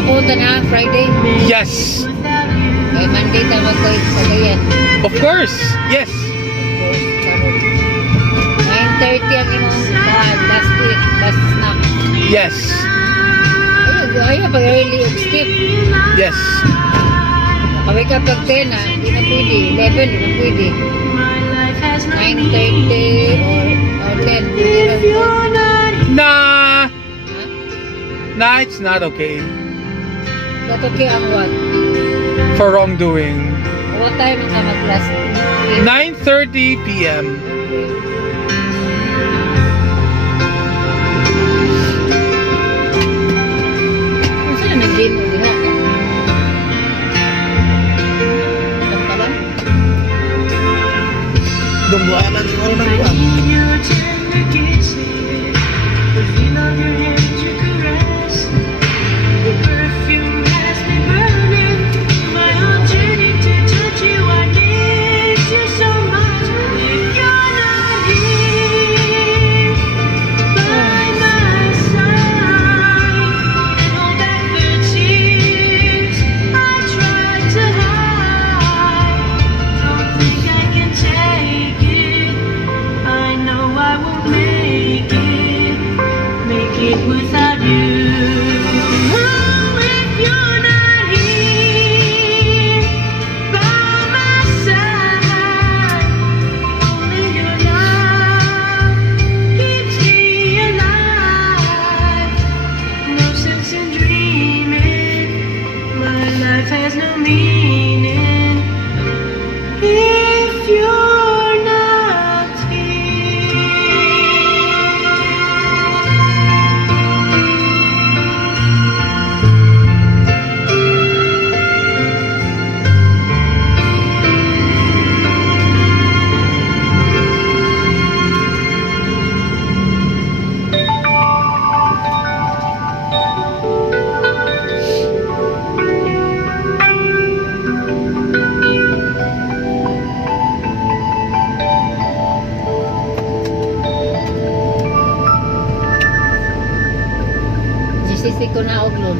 mapunta na Friday. Yes. Kay Monday tayo magkagayan. Of course. Yes. 9:30 ang imong last week, last snack. Yes. Ayaw pag early og skip. Yes. Kaway ka pag 10 di na pwede. 11, di na pwede. 9:30 or 10, pwede lang. Nah. Ha? Nah, it's not okay. Not okay ang what? For wrongdoing. What time ang ka mag-last? 9:30 p.m. Saan na nag-game mo diha? Kampalan? Dungguanan siguro ng buwan. Without you, if you're not here by my side, only your love keeps me alive. No sense in dreaming, my life has no meaning if you're not here. GCC ko na og loan.